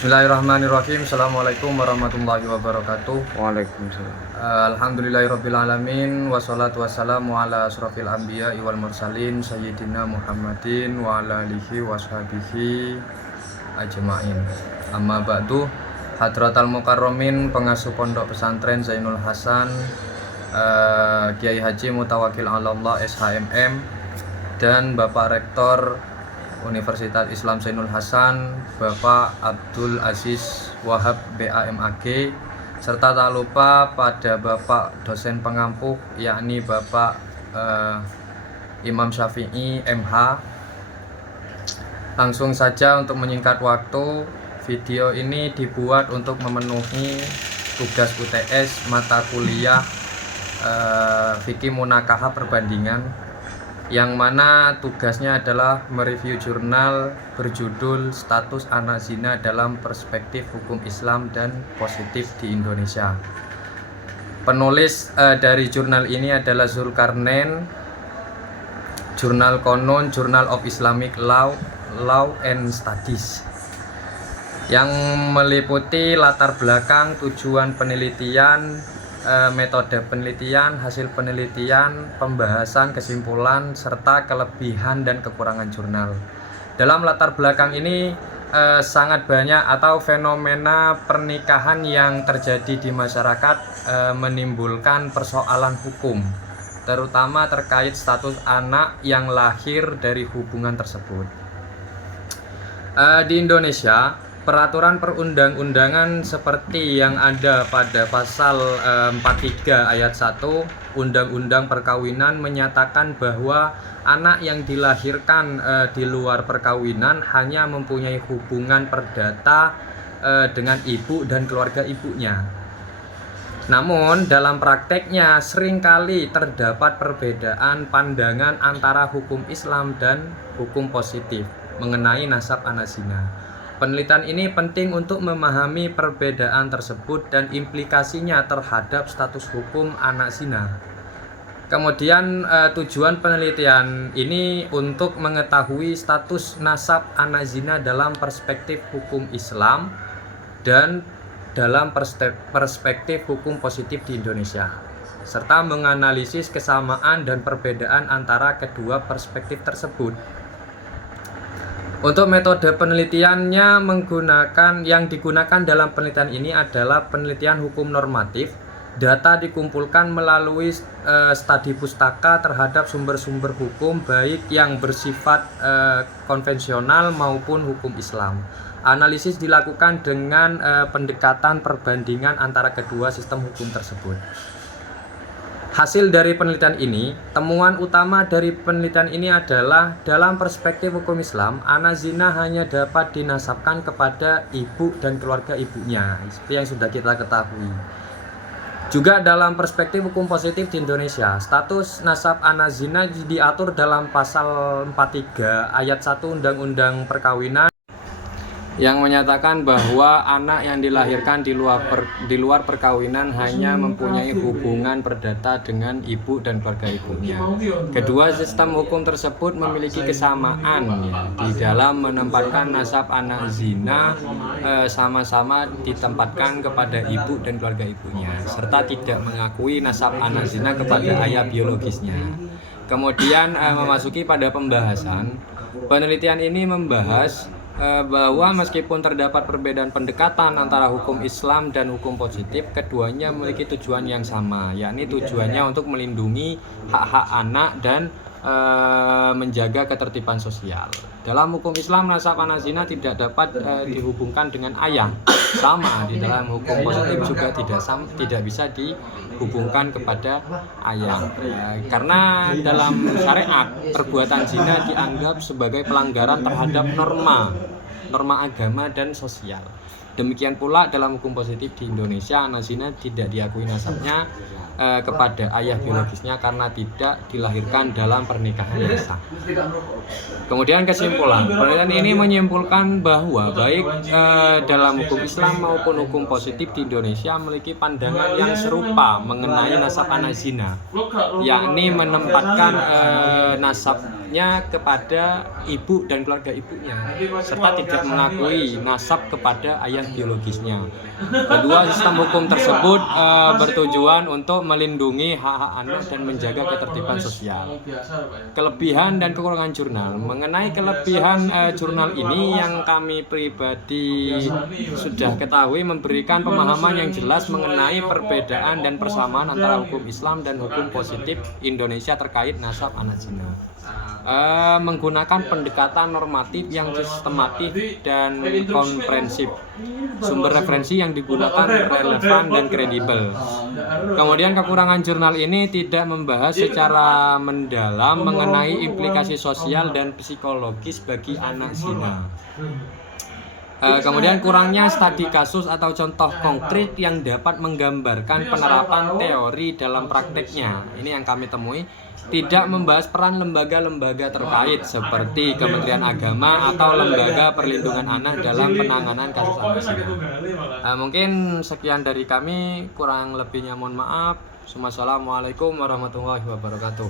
Bismillahirrahmanirrahim. Assalamualaikum warahmatullahi wabarakatuh. Waalaikumsalam. Alhamdulillahirrabbilalamin. Wassalatu wassalamu ala asrafil anbiya wal mursalin Sayyidina Muhammadin wa ala alihi wa sahbihi ajma'in. Amma ba'du. Hadratal Mukarramin, pengasuh pondok pesantren Zainul Hasan, Kiai Haji Mutawakil Allah SHMM, dan Bapak Rektor Universitas Islam Zainul Hasan, Bapak Abdul Aziz Wahab BAMAG, serta tak lupa pada Bapak dosen pengampu yakni Bapak Imam Syafi'i MH. Langsung saja untuk menyingkat waktu, video ini dibuat untuk memenuhi tugas UTS mata kuliah Fikih Munakaha Perbandingan, yang mana tugasnya adalah mereview jurnal berjudul Status Anak Zina dalam Perspektif Hukum Islam dan Positif di Indonesia. Penulis dari jurnal ini adalah Zulkarnain, Jurnal Konon, Journal of Islamic Law and Studies, yang meliputi latar belakang, tujuan penelitian, metode penelitian, hasil penelitian, pembahasan, kesimpulan, serta kelebihan dan kekurangan jurnal. Dalam latar belakang ini sangat banyak atau fenomena pernikahan yang terjadi di masyarakat menimbulkan persoalan hukum, terutama terkait status anak yang lahir dari hubungan tersebut. Di Indonesia, peraturan perundang-undangan seperti yang ada pada pasal 43 ayat 1 Undang-Undang Perkawinan menyatakan bahwa anak yang dilahirkan di luar perkawinan hanya mempunyai hubungan perdata dengan ibu dan keluarga ibunya. Namun dalam prakteknya seringkali terdapat perbedaan pandangan antara hukum Islam dan hukum positif mengenai nasab anak zina. Penelitian ini penting untuk memahami perbedaan tersebut dan implikasinya terhadap status hukum anak zina. Kemudian tujuan penelitian ini untuk mengetahui status nasab anak zina dalam perspektif hukum Islam dan dalam perspektif hukum positif di Indonesia, serta menganalisis kesamaan dan perbedaan antara kedua perspektif tersebut. Untuk metode penelitiannya yang digunakan dalam penelitian ini adalah penelitian hukum normatif. Data dikumpulkan melalui studi pustaka terhadap sumber-sumber hukum baik yang bersifat konvensional maupun hukum Islam. Analisis dilakukan dengan pendekatan perbandingan antara kedua sistem hukum tersebut. Hasil dari penelitian ini, temuan utama dari penelitian ini adalah dalam perspektif hukum Islam, anak zina hanya dapat dinasabkan kepada ibu dan keluarga ibunya, seperti yang sudah kita ketahui. Juga dalam perspektif hukum positif di Indonesia, status nasab anak zina diatur dalam pasal 43 ayat 1 Undang-Undang Perkawinan, yang menyatakan bahwa anak yang dilahirkan di luar perkawinan hanya mempunyai hubungan perdata dengan ibu dan keluarga ibunya. Kedua sistem hukum tersebut memiliki kesamaan di dalam menempatkan nasab anak zina sama-sama ditempatkan kepada ibu dan keluarga ibunya, serta tidak mengakui nasab anak zina kepada ayah biologisnya. Kemudian memasuki pada pembahasan, penelitian ini membahas bahwa meskipun terdapat perbedaan pendekatan antara hukum Islam dan hukum positif, keduanya memiliki tujuan yang sama, yakni tujuannya untuk melindungi hak-hak anak dan menjaga ketertiban sosial. Dalam hukum Islam, nasab anak zina tidak dapat dihubungkan dengan ayah. Sama di dalam hukum positif juga tidak bisa dihubungkan kepada ayah. Karena dalam syariat, perbuatan zina dianggap sebagai pelanggaran terhadap norma agama dan sosial. Demikian pula dalam hukum positif di Indonesia, anak zina tidak diakui nasabnya kepada ayah biologisnya karena tidak dilahirkan dalam pernikahan yang sah. Kemudian kesimpulan, penelitian ini menyimpulkan bahwa baik dalam hukum Islam maupun hukum positif di Indonesia memiliki pandangan yang serupa mengenai nasab anak zina, yakni menempatkan nasabnya kepada ibu dan keluarga ibunya, serta tidak mengakui nasab kepada ayah biologisnya. Kedua, sistem hukum tersebut bertujuan untuk melindungi hak-hak anak dan menjaga ketertiban sosial. Kelebihan dan kekurangan jurnal. Mengenai kelebihan jurnal ini yang kami pribadi sudah ketahui, memberikan pemahaman yang jelas mengenai perbedaan dan persamaan antara hukum Islam dan hukum positif Indonesia terkait nasab anak zina. Menggunakan pendekatan normatif yang sistematis dan komprehensif. Sumber referensi yang digunakan relevan dan kredibel. Kemudian kekurangan jurnal ini tidak membahas secara mendalam mengenai implikasi sosial dan psikologis bagi anak zina. Kemudian kurangnya studi kasus atau contoh konkret yang dapat menggambarkan penerapan teori dalam prakteknya. Ini yang kami temui. Tidak membahas peran lembaga-lembaga terkait seperti Kementerian Agama atau Lembaga Perlindungan Anak dalam penanganan kasus anak zina. Mungkin sekian dari kami, kurang lebihnya mohon maaf. Wassalamualaikum warahmatullahi wabarakatuh.